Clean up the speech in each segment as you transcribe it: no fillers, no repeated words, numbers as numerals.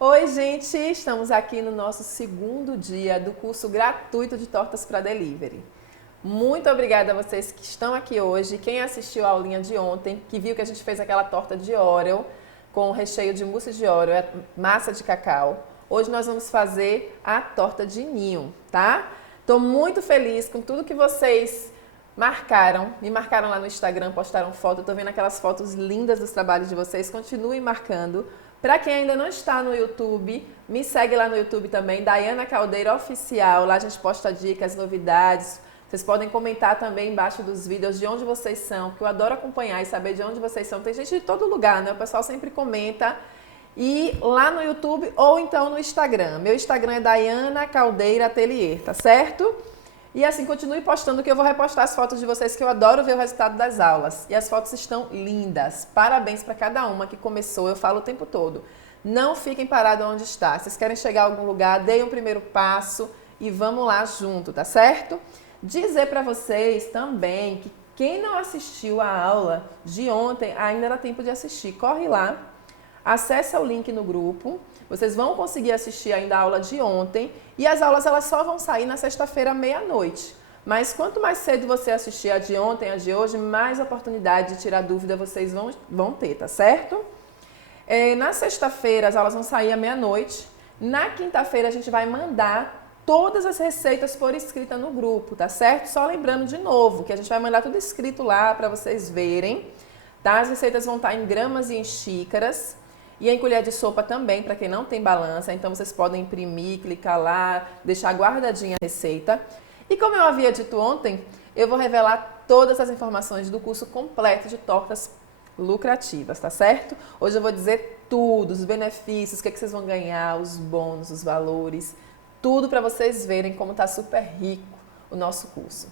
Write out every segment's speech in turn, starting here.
Oi, gente! Estamos aqui no nosso segundo dia do curso gratuito de tortas para delivery. Muito obrigada a vocês que estão aqui hoje. Quem assistiu a aulinha de ontem, que viu que a gente fez aquela torta de Oreo com recheio de mousse de Oreo, massa de cacau. Hoje nós vamos fazer a torta de ninho, tá? Tô muito feliz com tudo que vocês me marcaram lá no Instagram, postaram foto. Eu tô vendo aquelas fotos lindas dos trabalhos de vocês. Continuem marcando. Para quem ainda não está no YouTube, me segue lá no YouTube também, Daiana Caldeira Oficial. Lá a gente posta dicas, novidades. Vocês podem comentar também embaixo dos vídeos de onde vocês são, que eu adoro acompanhar e saber de onde vocês são. Tem gente de todo lugar, né? O pessoal sempre comenta. E lá no YouTube ou então no Instagram. Meu Instagram é Daiana Caldeira Atelier, tá certo? E assim, continue postando que eu vou repostar as fotos de vocês, que eu adoro ver o resultado das aulas. E as fotos estão lindas. Parabéns para cada uma que começou, eu falo o tempo todo. Não fiquem parados onde está. Vocês querem chegar a algum lugar, deem um primeiro passo e vamos lá junto, tá certo? Dizer para vocês também que quem não assistiu a aula de ontem, ainda dá tempo de assistir. Corre lá, acesse o link no grupo. Vocês vão conseguir assistir ainda a aula de ontem e as aulas elas só vão sair na sexta-feira à meia-noite. Mas quanto mais cedo você assistir a de ontem, a de hoje, mais oportunidade de tirar dúvida vocês vão ter, tá certo? Na sexta-feira as aulas vão sair à meia-noite. Na quinta-feira a gente vai mandar todas as receitas por escrita no grupo, tá certo? Só lembrando de novo que a gente vai mandar tudo escrito lá para vocês verem, tá? As receitas vão estar em gramas e em xícaras. E em colher de sopa também, para quem não tem balança, então vocês podem imprimir, clicar lá, deixar guardadinha a receita. E como eu havia dito ontem, eu vou revelar todas as informações do curso completo de tortas lucrativas, tá certo? Hoje eu vou dizer tudo, os benefícios, o que vocês vão ganhar, os bônus, os valores, tudo para vocês verem como tá super rico o nosso curso.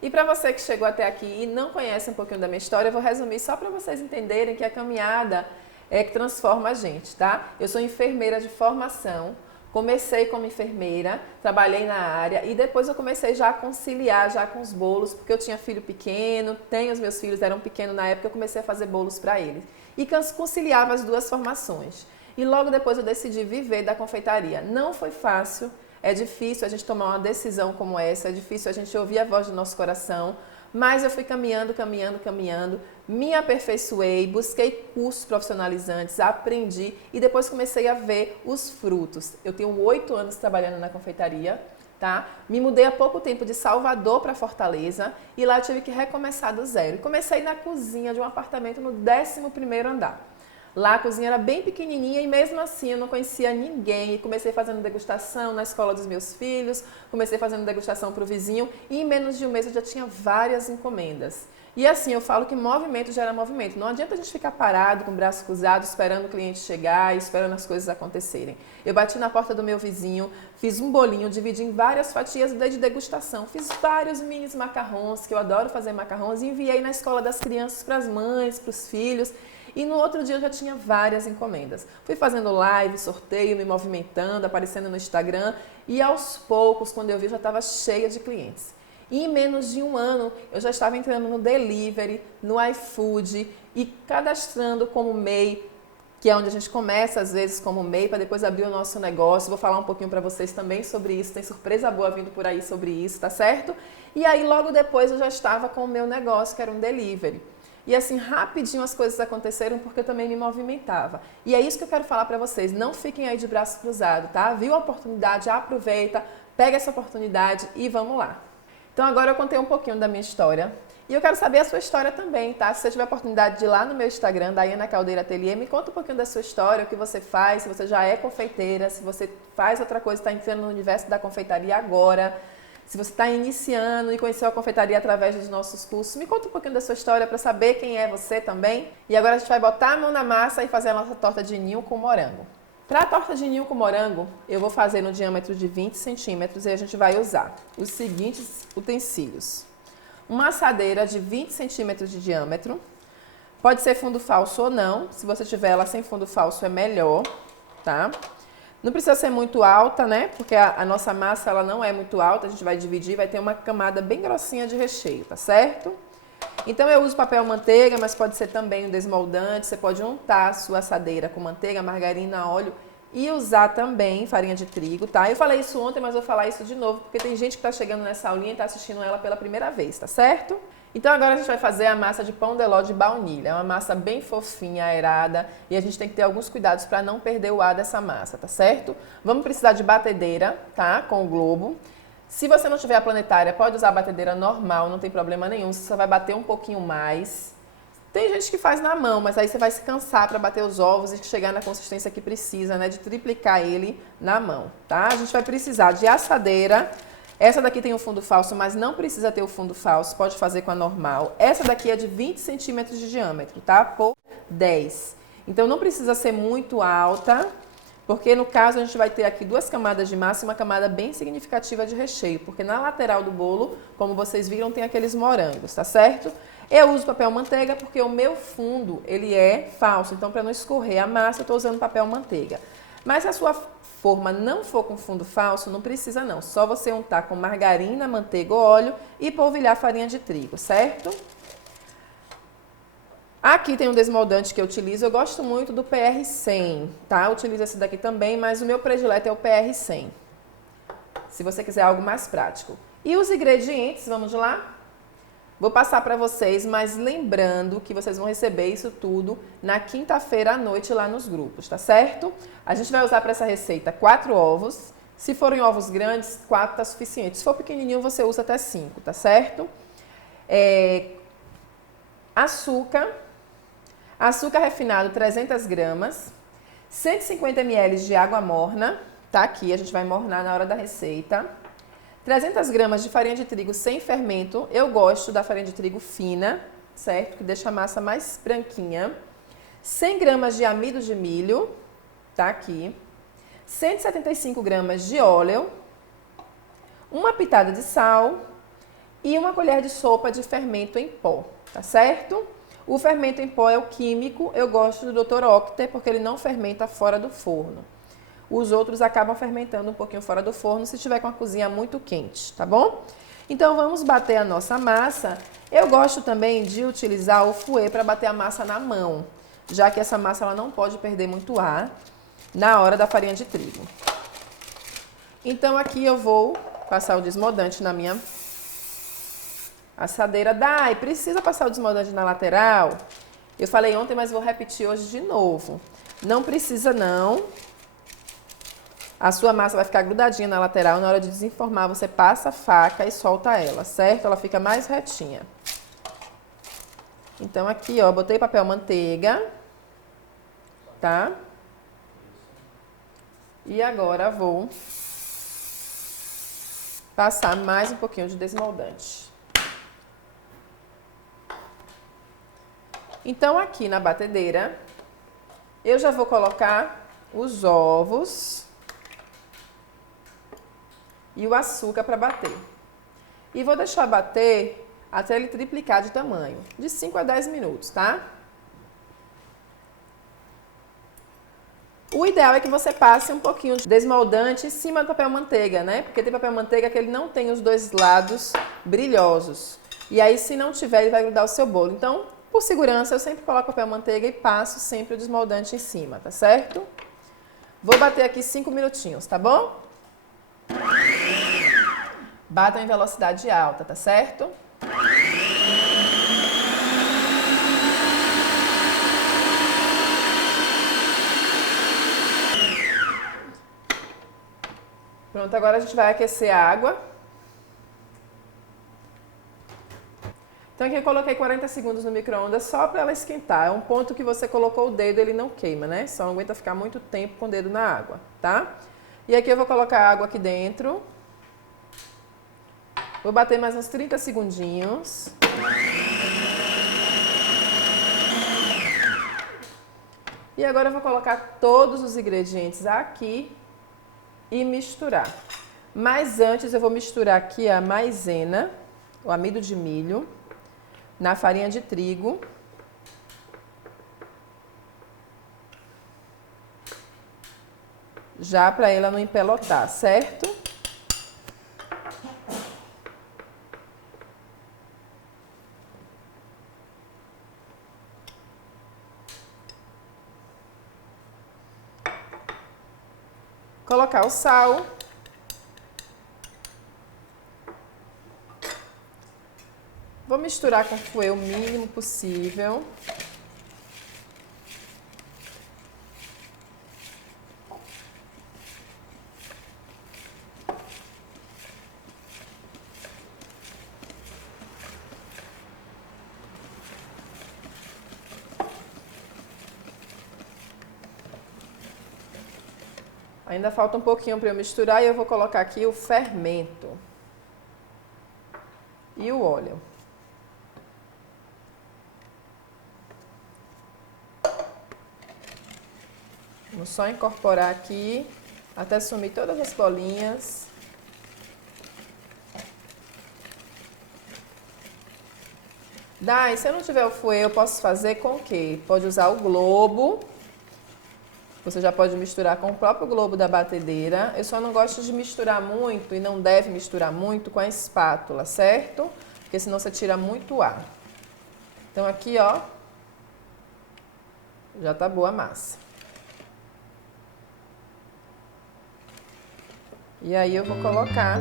E para você que chegou até aqui e não conhece um pouquinho da minha história, eu vou resumir só para vocês entenderem que a caminhada é que transforma a gente, tá? Eu sou enfermeira de formação, comecei como enfermeira, trabalhei na área e depois eu comecei já a conciliar já com os bolos, porque eu tinha filho pequeno, os meus filhos eram pequenos na época, eu comecei a fazer bolos para eles. E conciliava as duas formações. E logo depois eu decidi viver da confeitaria. Não foi fácil, é difícil a gente tomar uma decisão como essa, é difícil a gente ouvir a voz do nosso coração, mas eu fui caminhando, me aperfeiçoei, busquei cursos profissionalizantes, aprendi e depois comecei a ver os frutos. Eu tenho 8 anos trabalhando na confeitaria, tá? Me mudei há pouco tempo de Salvador para Fortaleza e lá eu tive que recomeçar do zero. E comecei na cozinha de um apartamento no 11º andar. Lá a cozinha era bem pequenininha e mesmo assim eu não conhecia ninguém. E comecei fazendo degustação na escola dos meus filhos, comecei fazendo degustação para o vizinho e em menos de um mês eu já tinha várias encomendas. E assim, eu falo que movimento gera movimento. Não adianta a gente ficar parado com o braço cruzado esperando o cliente chegar e esperando as coisas acontecerem. Eu bati na porta do meu vizinho, fiz um bolinho, dividi em várias fatias e dei de degustação. Fiz vários mini macarrons, que eu adoro fazer macarrons, e enviei na escola das crianças para as mães, para os filhos. E no outro dia eu já tinha várias encomendas. Fui fazendo live, sorteio, me movimentando, aparecendo no Instagram e aos poucos, quando eu vi, eu já estava cheia de clientes. E em menos de um ano eu já estava entrando no delivery, no iFood e cadastrando como MEI, que é onde a gente começa às vezes como MEI para depois abrir o nosso negócio. Vou falar um pouquinho para vocês também sobre isso, tem surpresa boa vindo por aí sobre isso, tá certo? E aí logo depois eu já estava com o meu negócio, que era um delivery. E assim, rapidinho as coisas aconteceram porque eu também me movimentava. E é isso que eu quero falar para vocês, não fiquem aí de braço cruzado, tá? Viu a oportunidade, aproveita, pega essa oportunidade e vamos lá. Então agora eu contei um pouquinho da minha história e eu quero saber a sua história também, tá? Se você tiver a oportunidade de ir lá no meu Instagram, Daiana Caldeira Atelier, me conta um pouquinho da sua história, o que você faz, se você já é confeiteira, se você faz outra coisa, está entrando no universo da confeitaria agora, se você está iniciando e conheceu a confeitaria através dos nossos cursos, me conta um pouquinho da sua história para saber quem é você também. E agora a gente vai botar a mão na massa e fazer a nossa torta de ninho com morango. Para a torta de ninho com morango, eu vou fazer no diâmetro de 20 centímetros e a gente vai usar os seguintes utensílios. Uma assadeira de 20 centímetros de diâmetro, pode ser fundo falso ou não, se você tiver ela sem fundo falso é melhor, tá? Não precisa ser muito alta, né? Porque a nossa massa ela não é muito alta, a gente vai dividir, vai ter uma camada bem grossinha de recheio, tá certo? Então eu uso papel manteiga, mas pode ser também um desmoldante, você pode untar a sua assadeira com manteiga, margarina, óleo e usar também farinha de trigo, tá? Eu falei isso ontem, mas vou falar isso de novo, porque tem gente que tá chegando nessa aulinha e tá assistindo ela pela primeira vez, tá certo? Então agora a gente vai fazer a massa de pão de ló de baunilha. É uma massa bem fofinha, aerada, e a gente tem que ter alguns cuidados para não perder o ar dessa massa, tá certo? Vamos precisar de batedeira, tá? Com o globo. Se você não tiver a planetária, pode usar a batedeira normal, não tem problema nenhum, você só vai bater um pouquinho mais. Tem gente que faz na mão, mas aí você vai se cansar para bater os ovos e chegar na consistência que precisa, né? De triplicar ele na mão, tá? A gente vai precisar de assadeira. Essa daqui tem um fundo falso, mas não precisa ter o fundo falso, pode fazer com a normal. Essa daqui é de 20 centímetros de diâmetro, tá? Por 10. Então não precisa ser muito alta, porque no caso a gente vai ter aqui 2 camadas de massa e uma camada bem significativa de recheio, porque na lateral do bolo, como vocês viram, tem aqueles morangos, tá certo? Eu uso papel manteiga porque o meu fundo, ele é falso, então para não escorrer a massa eu estou usando papel manteiga. Mas se a sua forma não for com fundo falso, não precisa não, só você untar com margarina, manteiga ou óleo e polvilhar farinha de trigo, certo? Aqui tem um desmoldante que eu utilizo, eu gosto muito do PR100, tá? Eu utilizo esse daqui também, mas o meu predileto é o PR100, se você quiser algo mais prático. E os ingredientes, vamos lá? Vou passar para vocês, mas lembrando que vocês vão receber isso tudo na quinta-feira à noite lá nos grupos, tá certo? A gente vai usar para essa receita 4 ovos. Se forem ovos grandes, 4 tá suficiente. Se for pequenininho, você usa até 5, tá certo? Açúcar refinado 300 gramas, 150 ml de água morna, tá aqui, a gente vai mornar na hora da receita. 300 gramas de farinha de trigo sem fermento, eu gosto da farinha de trigo fina, certo? Que deixa a massa mais branquinha. 100 gramas de amido de milho, tá aqui. 175 gramas de óleo, uma pitada de sal e uma colher de sopa de fermento em pó, tá certo? O fermento em pó é o químico, eu gosto do Dr. Octer porque ele não fermenta fora do forno. Os outros acabam fermentando um pouquinho fora do forno se tiver com a cozinha muito quente, tá bom? Então vamos bater a nossa massa. Eu gosto também de utilizar o fouet para bater a massa na mão, já que essa massa ela não pode perder muito ar na hora da farinha de trigo. Então aqui eu vou passar o desmoldante na minha assadeira. Dai, precisa passar o desmoldante na lateral? Eu falei ontem, mas vou repetir hoje de novo. Não precisa não. A sua massa vai ficar grudadinha na lateral, na hora de desenformar você passa a faca e solta ela, certo? Ela fica mais retinha. Então aqui, ó, botei papel manteiga, tá? E agora vou passar mais um pouquinho de desmoldante. Então aqui na batedeira, eu já vou colocar os ovos e o açúcar para bater. E vou deixar bater até ele triplicar de tamanho, de 5 a 10 minutos, tá? O ideal é que você passe um pouquinho de desmoldante em cima do papel manteiga, né? Porque tem papel manteiga que ele não tem os dois lados brilhosos. E aí, se não tiver, ele vai grudar o seu bolo. Então, por segurança, eu sempre coloco papel manteiga e passo sempre o desmoldante em cima, tá certo? Vou bater aqui 5 minutinhos, tá bom? Batam em velocidade alta, tá certo? Pronto, agora a gente vai aquecer a água. Então aqui eu coloquei 40 segundos no micro-ondas só para ela esquentar. É um ponto que você colocou o dedo, ele não queima, né? Só não aguenta ficar muito tempo com o dedo na água, tá? E aqui eu vou colocar a água aqui dentro. Vou bater mais uns 30 segundinhos. E agora eu vou colocar todos os ingredientes aqui e misturar. Mas antes eu vou misturar aqui a maisena, o amido de milho, na farinha de trigo. Já para ela não empelotar, certo? Colocar o sal. Vou misturar com o fouet o mínimo possível. Ainda falta um pouquinho para eu misturar e eu vou colocar aqui o fermento e o óleo. Vamos só incorporar aqui até sumir todas as bolinhas. Dai, se eu não tiver o fouet, eu posso fazer com o quê? Pode usar o globo. Você já pode misturar com o próprio globo da batedeira. Eu só não gosto de misturar muito e não deve misturar muito com a espátula, certo? Porque senão você tira muito ar. Então aqui, ó, já tá boa a massa. E aí eu vou colocar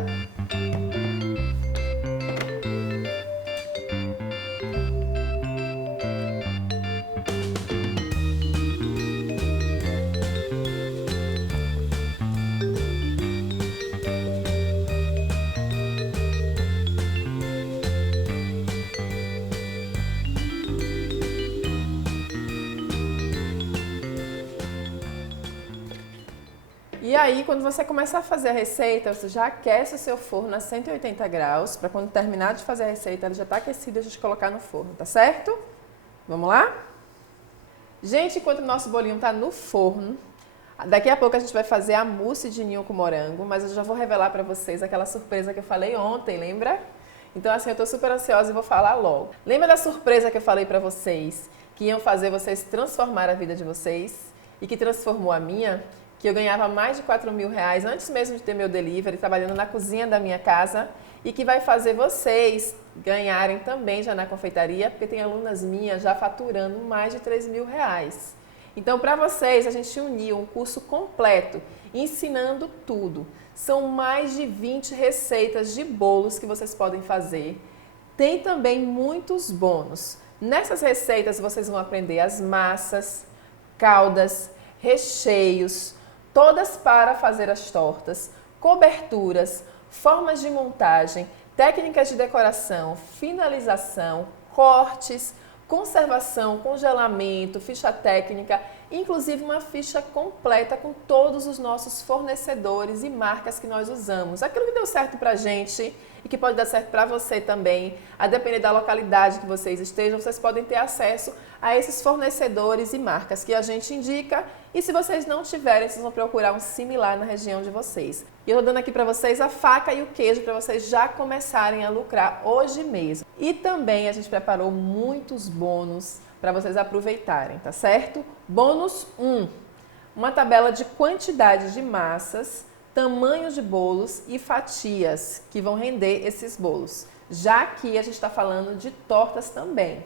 E aí, quando você começar a fazer a receita, você já aquece o seu forno a 180 graus, para quando terminar de fazer a receita, ele já está aquecido e a gente colocar no forno, tá certo? Vamos lá? Gente, enquanto o nosso bolinho está no forno, daqui a pouco a gente vai fazer a mousse de ninho com morango, mas eu já vou revelar para vocês aquela surpresa que eu falei ontem, lembra? Então, assim, eu tô super ansiosa e vou falar logo. Lembra da surpresa que eu falei para vocês, que iam fazer vocês transformar a vida de vocês e que transformou a minha? Que eu ganhava mais de 4 mil reais antes mesmo de ter meu delivery, trabalhando na cozinha da minha casa e que vai fazer vocês ganharem também já na confeitaria, porque tem alunas minhas já faturando mais de 3 mil reais. Então, para vocês, a gente uniu um curso completo, ensinando tudo. São mais de 20 receitas de bolos que vocês podem fazer. Tem também muitos bônus. Nessas receitas, vocês vão aprender as massas, caldas, recheios, todas para fazer as tortas, coberturas, formas de montagem, técnicas de decoração, finalização, cortes, conservação, congelamento, ficha técnica, inclusive uma ficha completa com todos os nossos fornecedores e marcas que nós usamos. Aquilo que deu certo pra gente e que pode dar certo para você também, a depender da localidade que vocês estejam, vocês podem ter acesso a esses fornecedores e marcas que a gente indica, e se vocês não tiverem, vocês vão procurar um similar na região de vocês. E eu tô dando aqui para vocês a faca e o queijo para vocês já começarem a lucrar hoje mesmo. E também a gente preparou muitos bônus para vocês aproveitarem, tá certo? Bônus 1, uma tabela de quantidade de massas, tamanhos de bolos e fatias que vão render esses bolos. Já que a gente está falando de tortas também.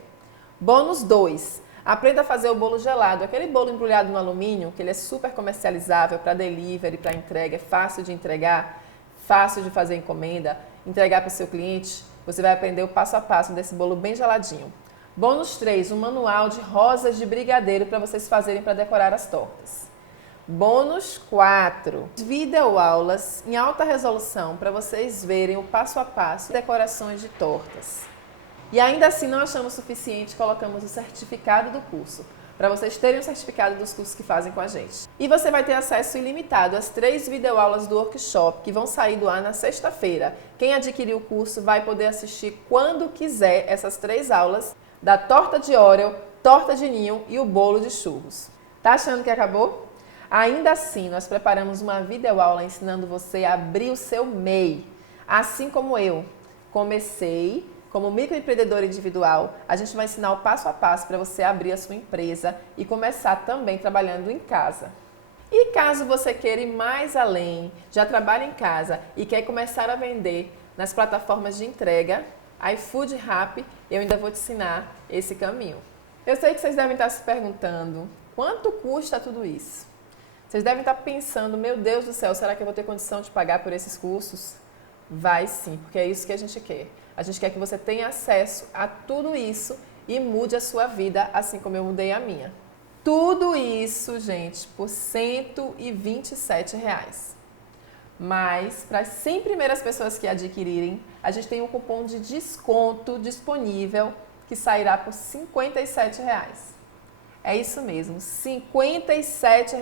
Bônus 2, aprenda a fazer o bolo gelado, aquele bolo embrulhado no alumínio, que ele é super comercializável para delivery, para entrega, é fácil de entregar, fácil de fazer encomenda, entregar para o seu cliente. Você vai aprender o passo a passo desse bolo bem geladinho. Bônus 3, um manual de rosas de brigadeiro para vocês fazerem para decorar as tortas. Bônus 4, videoaulas em alta resolução para vocês verem o passo a passo de decorações de tortas. E ainda assim não achamos suficiente, colocamos o certificado do curso, para vocês terem o certificado dos cursos que fazem com a gente. E você vai ter acesso ilimitado às 3 videoaulas do workshop que vão sair do ar na sexta-feira. Quem adquirir o curso vai poder assistir quando quiser essas 3 aulas da torta de Oreo, torta de ninho e o bolo de churros. Tá achando que acabou? Ainda assim, nós preparamos uma videoaula ensinando você a abrir o seu MEI. Assim como eu comecei como microempreendedor individual, a gente vai ensinar o passo a passo para você abrir a sua empresa e começar também trabalhando em casa. E caso você queira ir mais além, já trabalha em casa e quer começar a vender nas plataformas de entrega, iFood e Rappi, eu ainda vou te ensinar esse caminho. Eu sei que vocês devem estar se perguntando, quanto custa tudo isso? Vocês devem estar pensando, meu Deus do céu, será que eu vou ter condição de pagar por esses cursos? Vai sim, porque é isso que a gente quer. A gente quer que você tenha acesso a tudo isso e mude a sua vida, assim como eu mudei a minha. Tudo isso, gente, por R$ 127. Mas, para as 100 primeiras pessoas que adquirirem, a gente tem um cupom de desconto disponível que sairá por R$ 57. É isso mesmo, R$ 57,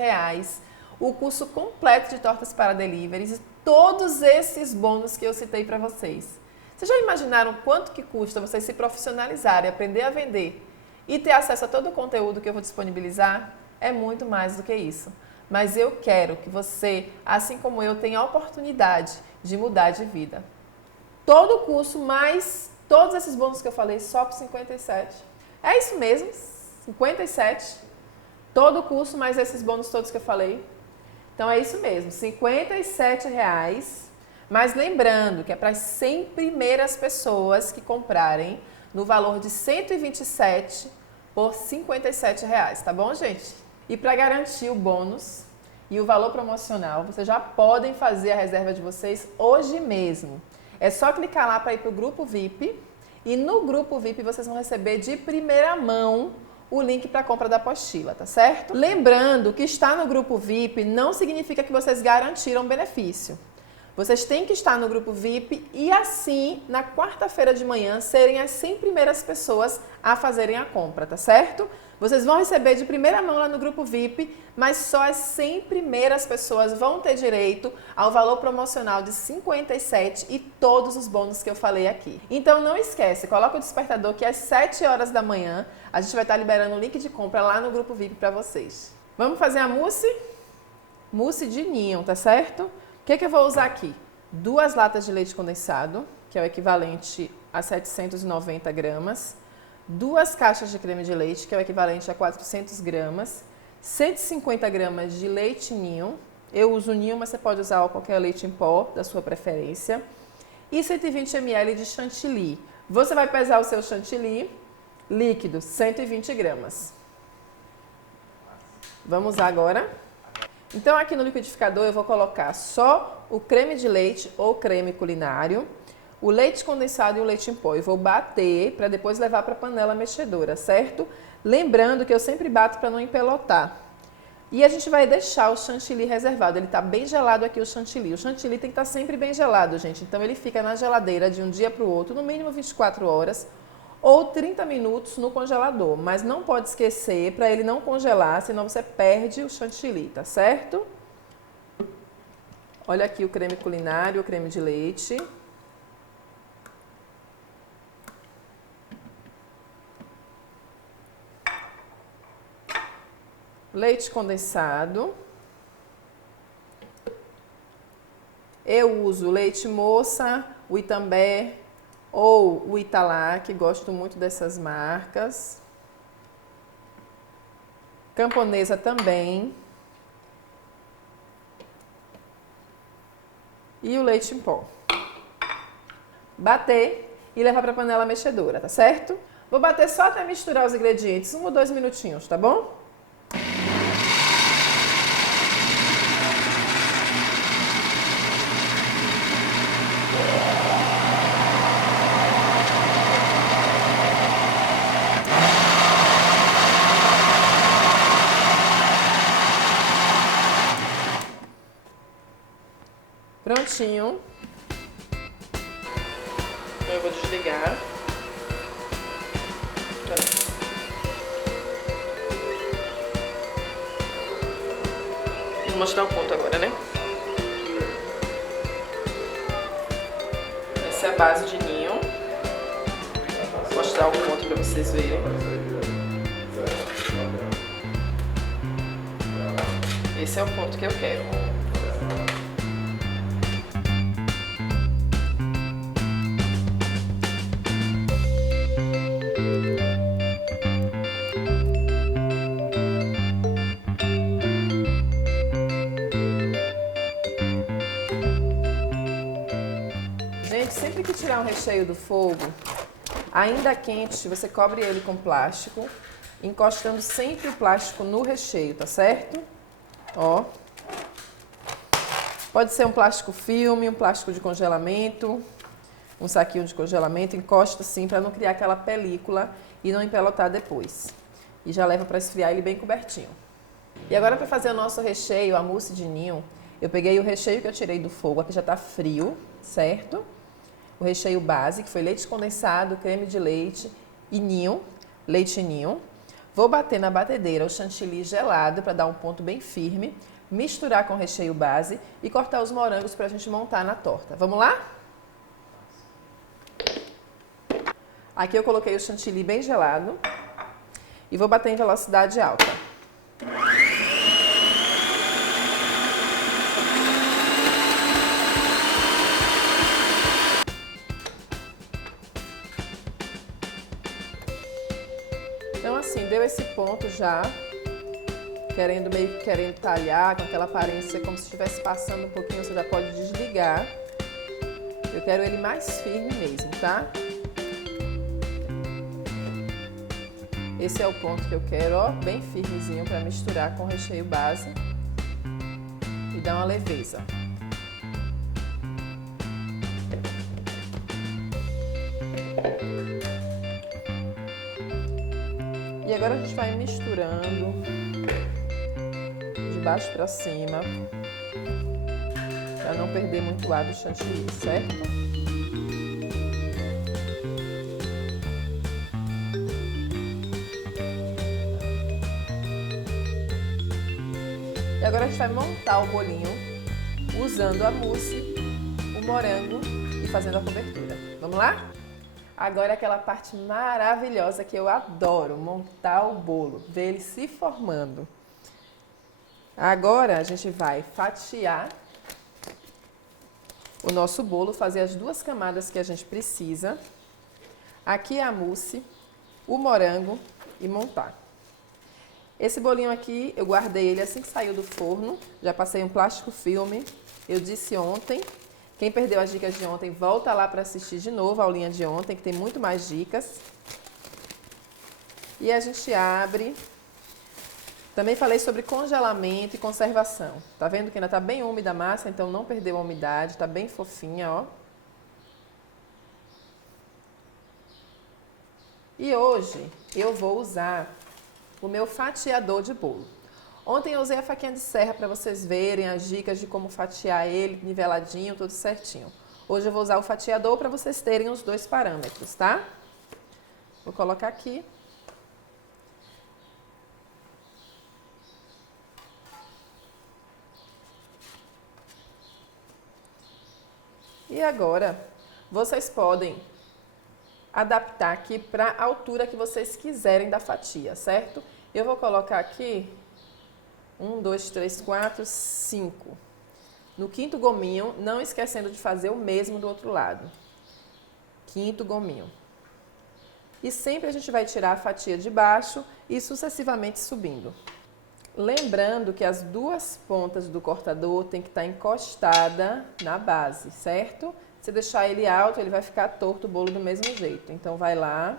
o curso completo de tortas para deliveries e todos esses bônus que eu citei para vocês. Vocês já imaginaram quanto que custa vocês se profissionalizarem, aprender a vender e ter acesso a todo o conteúdo que eu vou disponibilizar? É muito mais do que isso. Mas eu quero que você, assim como eu, tenha a oportunidade de mudar de vida. Todo o curso, mais todos esses bônus que eu falei, só por 57. É isso mesmo, 57. Todo o curso, mais esses bônus todos que eu falei. Então é isso mesmo, R$ 57. Mas lembrando que é para as 100 primeiras pessoas que comprarem no valor de 127 por R$ 57, tá bom, gente? E para garantir o bônus e o valor promocional, vocês já podem fazer a reserva de vocês hoje mesmo. É só clicar lá para ir para o grupo VIP e no grupo VIP vocês vão receber de primeira mão o link para a compra da apostila, tá certo? Lembrando que estar no grupo VIP não significa que vocês garantiram benefício. Vocês têm que estar no grupo VIP e assim, na quarta-feira de manhã, serem as 100 primeiras pessoas a fazerem a compra, tá certo? Vocês vão receber de primeira mão lá no grupo VIP, mas só as 100 primeiras pessoas vão ter direito ao valor promocional de 57 e todos os bônus que eu falei aqui. Então não esquece, coloca o despertador que às 7 horas da manhã a gente vai estar liberando o link de compra lá no grupo VIP para vocês. Vamos fazer a mousse? Mousse de ninho, tá certo? O que eu vou usar aqui? 2 latas de leite condensado, que é o equivalente a 790 gramas. 2 caixas de creme de leite, que é o equivalente a 400 gramas. 150 gramas de leite ninho. Eu uso ninho, mas você pode usar qualquer leite em pó da sua preferência. E 120 ml de chantilly. Você vai pesar o seu chantilly líquido, 120 gramas. Vamos usar agora? Então aqui no liquidificador eu vou colocar só o creme de leite ou creme culinário, o leite condensado e o leite em pó. Eu vou bater para depois levar para a panela mexedora, certo? Lembrando que eu sempre bato para não empelotar. E a gente vai deixar o chantilly reservado. Ele está bem gelado aqui, o chantilly. O chantilly tem que estar sempre bem gelado, gente. Então ele fica na geladeira de um dia para o outro, no mínimo 24 horas. Ou 30 minutos no congelador, mas não pode esquecer para ele não congelar, senão você perde o chantilly, tá certo? Olha aqui o creme culinário, o creme de leite. Leite condensado. Eu uso leite moça, o Itambé ou o Italac, gosto muito dessas marcas. Camponesa também. E o leite em pó. Bater e levar para a panela mexedora, tá certo? Vou bater só até misturar os ingredientes, 1 ou 2 minutinhos, tá bom? Prontinho. Então eu vou desligar. Vou mostrar o ponto agora, né? Essa é a base de ninho. Vou mostrar o ponto para vocês verem. Esse é o ponto que eu quero. Gente, sempre que tirar um recheio do fogo, ainda quente, você cobre ele com plástico, encostando sempre o plástico no recheio, tá certo? Ó. Pode ser um plástico filme, um plástico de congelamento, um saquinho de congelamento, encosta assim para não criar aquela película e não empelotar depois. E já leva para esfriar ele bem cobertinho. E agora para fazer o nosso recheio, a mousse de ninho, eu peguei o recheio que eu tirei do fogo, aqui já está frio, certo? O recheio base, que foi leite condensado, creme de leite e ninho, leite ninho. Vou bater na batedeira o chantilly gelado para dar um ponto bem firme, misturar com o recheio base e cortar os morangos para a gente montar na torta. Vamos lá? Aqui eu coloquei o chantilly bem gelado e vou bater em velocidade alta. Então assim, deu esse ponto já, meio que querendo talhar, com aquela aparência como se estivesse passando um pouquinho, você já pode desligar. Eu quero ele mais firme mesmo, tá? Esse é o ponto que eu quero, ó, bem firmezinho para misturar com o recheio base e dar uma leveza. E agora a gente vai misturando de baixo para cima, para não perder muito o ar do chantilly, certo? E agora a gente vai montar o bolinho usando a mousse, o morango e fazendo a cobertura. Vamos lá? Agora aquela parte maravilhosa que eu adoro, montar o bolo, ver ele se formando. Agora a gente vai fatiar o nosso bolo, fazer as duas camadas que a gente precisa. Aqui é a mousse, o morango e montar. Esse bolinho aqui, eu guardei ele assim que saiu do forno, já passei um plástico filme, eu disse ontem. Quem perdeu as dicas de ontem, volta lá para assistir de novo a aulinha de ontem, que tem muito mais dicas. E a gente abre. Também falei sobre congelamento e conservação. Tá vendo que ainda tá bem úmida a massa, então não perdeu a umidade, tá bem fofinha, ó. E hoje eu vou usar o meu fatiador de bolo. Ontem eu usei a faquinha de serra para vocês verem as dicas de como fatiar ele, niveladinho, tudo certinho. Hoje eu vou usar o fatiador para vocês terem os dois parâmetros, tá? Vou colocar aqui. E agora, vocês podem adaptar aqui para a altura que vocês quiserem da fatia, certo? Eu vou colocar aqui 1, 2, 3, 4, 5. No quinto gominho, não esquecendo de fazer o mesmo do outro lado. Quinto gominho. E sempre a gente vai tirar a fatia de baixo e sucessivamente subindo. Lembrando que as duas pontas do cortador tem que estar encostada na base, certo? Se deixar ele alto, ele vai ficar torto o bolo do mesmo jeito. Então vai lá,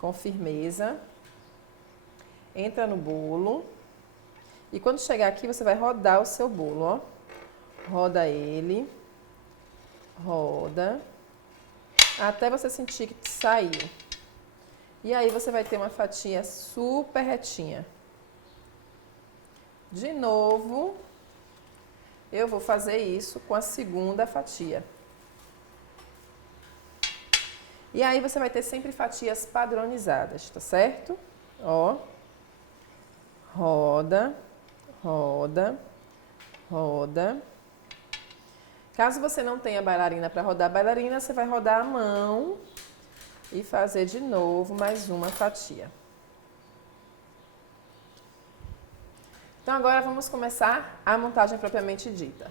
com firmeza, entra no bolo. E quando chegar aqui, você vai rodar o seu bolo, ó. Roda ele, roda, até você sentir que saiu. E aí você vai ter uma fatia super retinha. De novo, eu vou fazer isso com a segunda fatia. E aí você vai ter sempre fatias padronizadas, tá certo? Ó, roda, roda, roda. Caso você não tenha bailarina para rodar bailarina, você vai rodar a mão e fazer de novo mais uma fatia. Então agora vamos começar a montagem propriamente dita.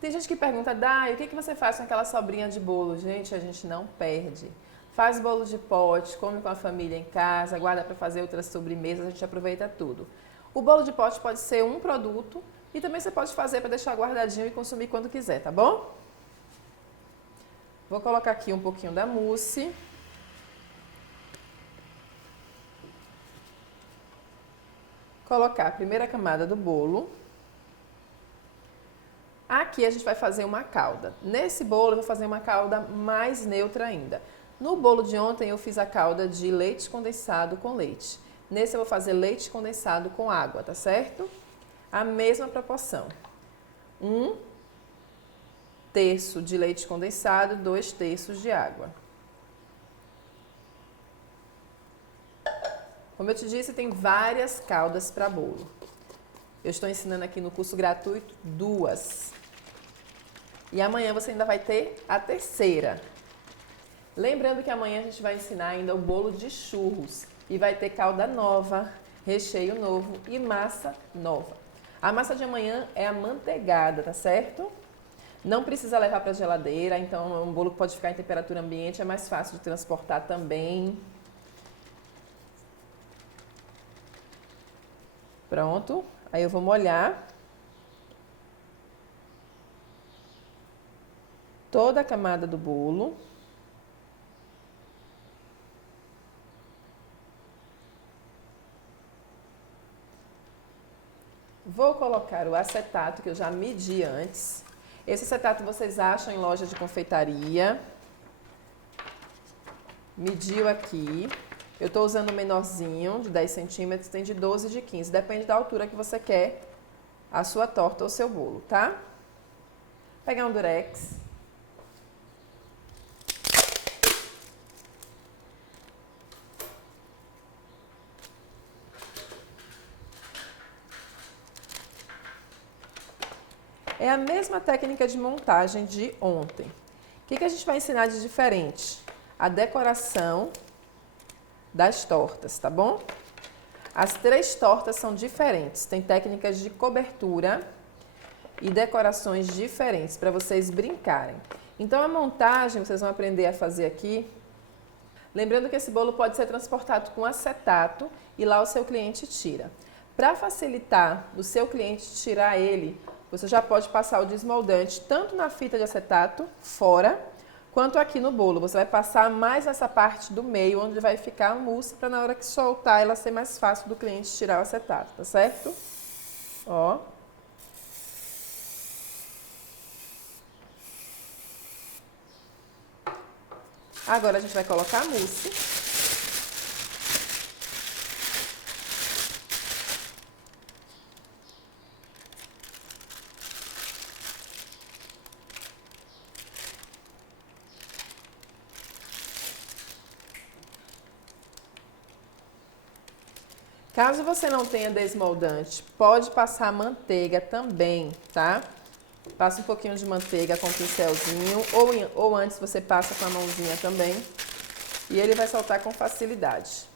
Tem gente que pergunta, Dai, o que você faz com aquela sobrinha de bolo? Gente, a gente não perde. Faz bolo de pote, come com a família em casa, guarda para fazer outras sobremesas, a gente aproveita tudo. O bolo de pote pode ser um produto e também você pode fazer para deixar guardadinho e consumir quando quiser, tá bom? Vou colocar aqui um pouquinho da mousse. Colocar a primeira camada do bolo. Aqui a gente vai fazer uma calda. Nesse bolo eu vou fazer uma calda mais neutra ainda. No bolo de ontem eu fiz a calda de leite condensado com leite. Nesse eu vou fazer leite condensado com água, tá certo? A mesma proporção. 1/3 de leite condensado, 2/3 de água. Como eu te disse, tem várias caldas para bolo. Eu estou ensinando aqui no curso gratuito 2. E amanhã você ainda vai ter a 3ª. Lembrando que amanhã a gente vai ensinar ainda o bolo de churros. E vai ter calda nova, recheio novo e massa nova. A massa de amanhã é amanteigada, tá certo? Não precisa levar para a geladeira, então é um bolo que pode ficar em temperatura ambiente, é mais fácil de transportar também. Pronto, aí eu vou molhar toda a camada do bolo. Vou colocar o acetato que eu já medi antes. Esse acetato vocês acham em loja de confeitaria. Mediu aqui. Eu estou usando o menorzinho, de 10 centímetros, tem de 12 e de 15. Depende da altura que você quer a sua torta ou seu bolo, tá? Vou pegar um durex. É a mesma técnica de montagem de ontem. O que a gente vai ensinar de diferente? A decoração das tortas, tá bom? As 3 tortas são diferentes, tem técnicas de cobertura e decorações diferentes para vocês brincarem. Então a montagem vocês vão aprender a fazer aqui. Lembrando que esse bolo pode ser transportado com acetato e lá o seu cliente tira. Para facilitar o seu cliente tirar ele, você já pode passar o desmoldante tanto na fita de acetato, fora, quanto aqui no bolo. Você vai passar mais nessa parte do meio, onde vai ficar a mousse, para na hora que soltar ela ser mais fácil do cliente tirar o acetato, tá certo? Ó. Agora a gente vai colocar a mousse. Caso você não tenha desmoldante, pode passar manteiga também, tá? Passa um pouquinho de manteiga com um pincelzinho, ou antes você passa com a mãozinha também. E ele vai soltar com facilidade.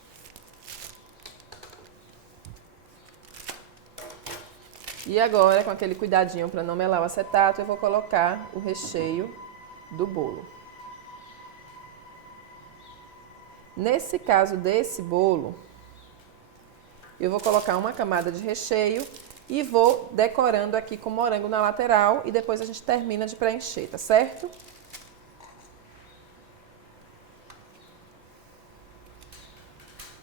E agora, com aquele cuidadinho para não melar o acetato, eu vou colocar o recheio do bolo. Nesse caso desse bolo, eu vou colocar uma camada de recheio e vou decorando aqui com morango na lateral e depois a gente termina de preencher, tá certo?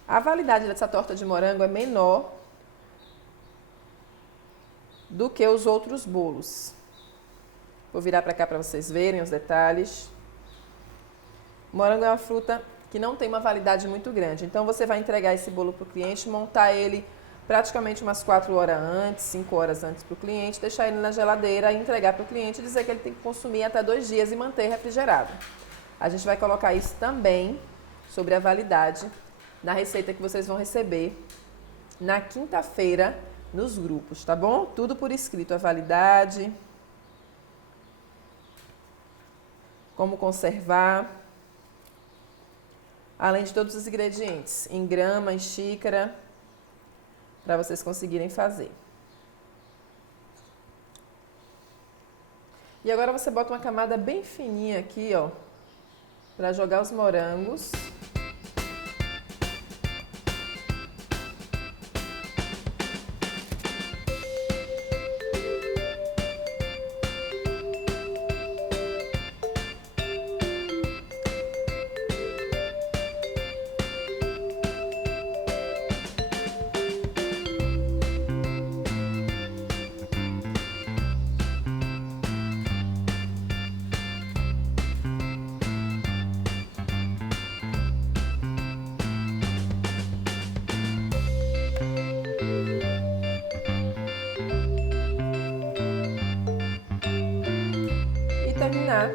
A validade dessa torta de morango é menor do que os outros bolos. Vou virar para cá para vocês verem os detalhes. O morango é uma fruta que não tem uma validade muito grande. Então, você vai entregar esse bolo para o cliente, montar ele praticamente umas 4 horas antes, 5 horas antes para o cliente, deixar ele na geladeira e entregar para o cliente e dizer que ele tem que consumir até 2 dias e manter refrigerado. A gente vai colocar isso também sobre a validade na receita que vocês vão receber na quinta-feira nos grupos, tá bom? Tudo por escrito, a validade, como conservar, além de todos os ingredientes, em grama, em xícara, para vocês conseguirem fazer. E agora você bota uma camada bem fininha aqui, ó, para jogar os morangos. terminar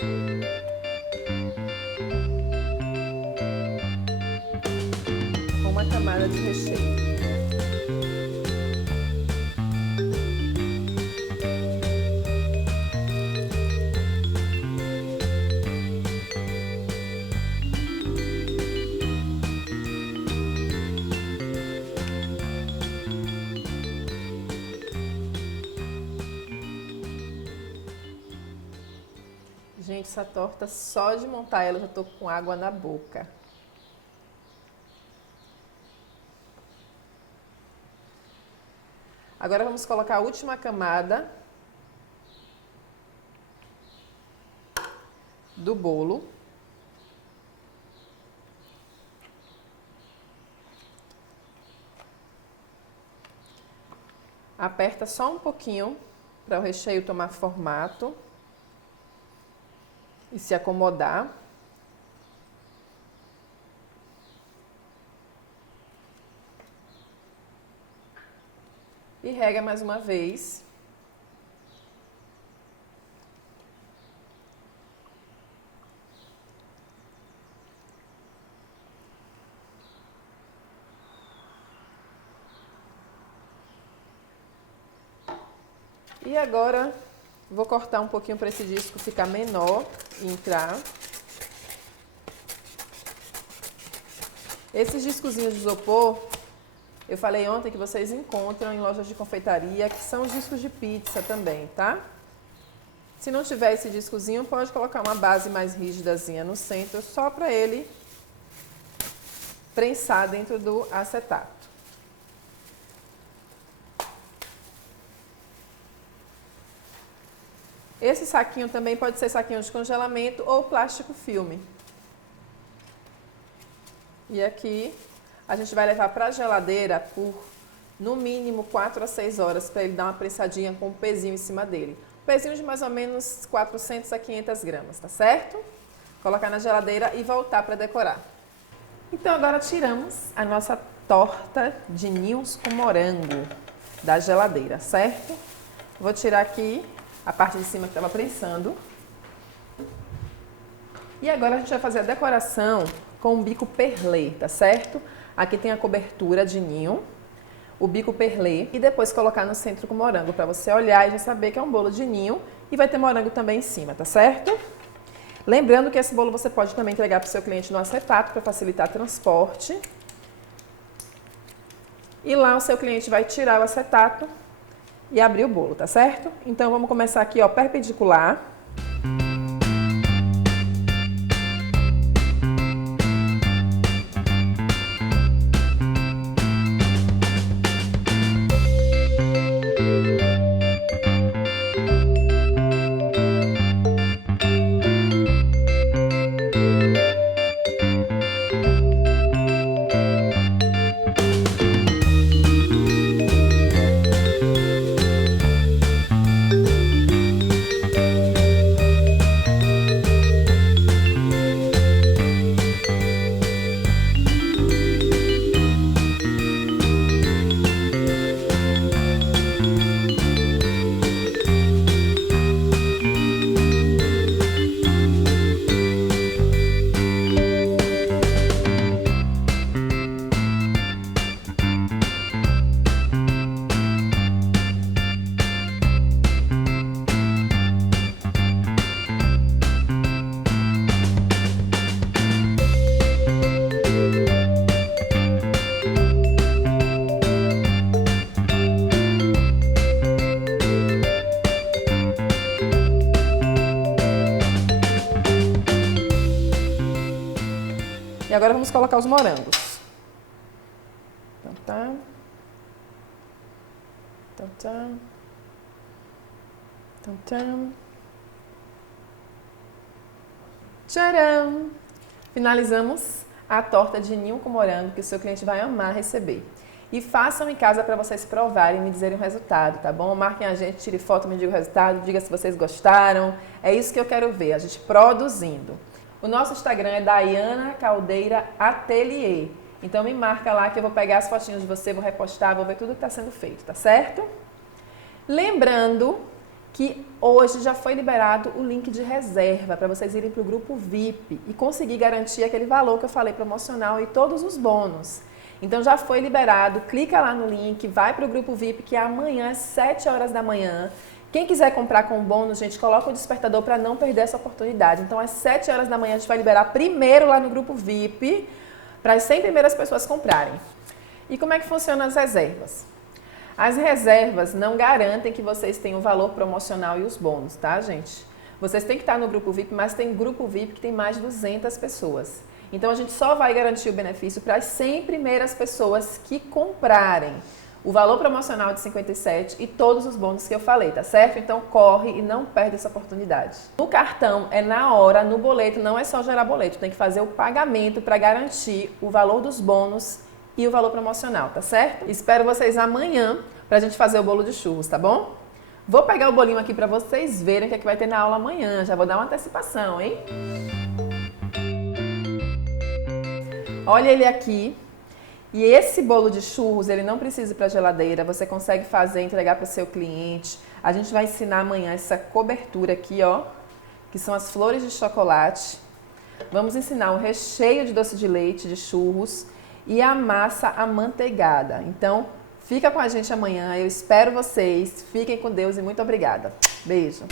com uma camada de recheio. Gente, essa torta, só de montar ela, eu já tô com água na boca. Agora vamos colocar a última camada do bolo. Aperta só um pouquinho para o recheio tomar formato e se acomodar. E rega mais uma vez. E agora vou cortar um pouquinho para esse disco ficar menor e entrar. Esses discozinhos de isopor, eu falei ontem que vocês encontram em lojas de confeitaria, que são os discos de pizza também, tá? Se não tiver esse discozinho, pode colocar uma base mais rígidazinha no centro, só para ele prensar dentro do acetato. Esse saquinho também pode ser saquinho de congelamento ou plástico filme. E aqui a gente vai levar para a geladeira por no mínimo 4 a 6 horas para ele dar uma prensadinha com um pezinho em cima dele. Um pezinho de mais ou menos 400 a 500 gramas, tá certo? Colocar na geladeira e voltar para decorar. Então agora tiramos a nossa torta de ninhos com morango da geladeira, certo? Vou tirar aqui a parte de cima que estava prensando. E agora a gente vai fazer a decoração com o bico perlê, tá certo? Aqui tem a cobertura de ninho, o bico perlê e depois colocar no centro com morango para você olhar e já saber que é um bolo de ninho e vai ter morango também em cima, tá certo? Lembrando que esse bolo você pode também entregar para o seu cliente no acetato para facilitar o transporte. E lá o seu cliente vai tirar o acetato e abrir o bolo, tá certo? Então vamos começar aqui, ó, perpendicular. E agora vamos colocar os morangos. Então tá. Então tá. Então tá. Tcharam! Finalizamos a torta de ninho com morango que o seu cliente vai amar receber. E façam em casa para vocês provarem e me dizerem o resultado, tá bom? Marquem a gente, tire foto, me diga o resultado, diga se vocês gostaram. É isso que eu quero ver, a gente produzindo. O nosso Instagram é Daiana Caldeira Atelier. Então me marca lá que eu vou pegar as fotinhas de você, vou repostar, vou ver tudo que está sendo feito, tá certo? Lembrando que hoje já foi liberado o link de reserva para vocês irem para o grupo VIP e conseguir garantir aquele valor que eu falei promocional e todos os bônus. Então já foi liberado, clica lá no link, vai para o grupo VIP que é amanhã às 7 horas da manhã. Quem quiser comprar com bônus, gente, coloca o despertador para não perder essa oportunidade. Então às 7 horas da manhã a gente vai liberar primeiro lá no grupo VIP para as 100 primeiras pessoas comprarem. E como é que funcionam as reservas? As reservas não garantem que vocês tenham o valor promocional e os bônus, tá, gente? Vocês têm que estar no grupo VIP, mas tem grupo VIP que tem mais de 200 pessoas. Então, a gente só vai garantir o benefício para as 100 primeiras pessoas que comprarem o valor promocional de 57 e todos os bônus que eu falei, tá certo? Então, corre e não perde essa oportunidade. No cartão é na hora, no boleto não é só gerar boleto, tem que fazer o pagamento para garantir o valor dos bônus e o valor promocional, tá certo? Espero vocês amanhã pra gente fazer o bolo de churros, tá bom? Vou pegar o bolinho aqui pra vocês verem o que é que vai ter na aula amanhã. Já vou dar uma antecipação, hein? Olha ele aqui. E esse bolo de churros, ele não precisa ir pra geladeira. Você consegue fazer, entregar pro seu cliente. A gente vai ensinar amanhã essa cobertura aqui, ó, que são as flores de chocolate. Vamos ensinar o recheio de doce de leite, de churros, e a massa amanteigada. Então, fica com a gente amanhã. Eu espero vocês. Fiquem com Deus e muito obrigada. Beijo.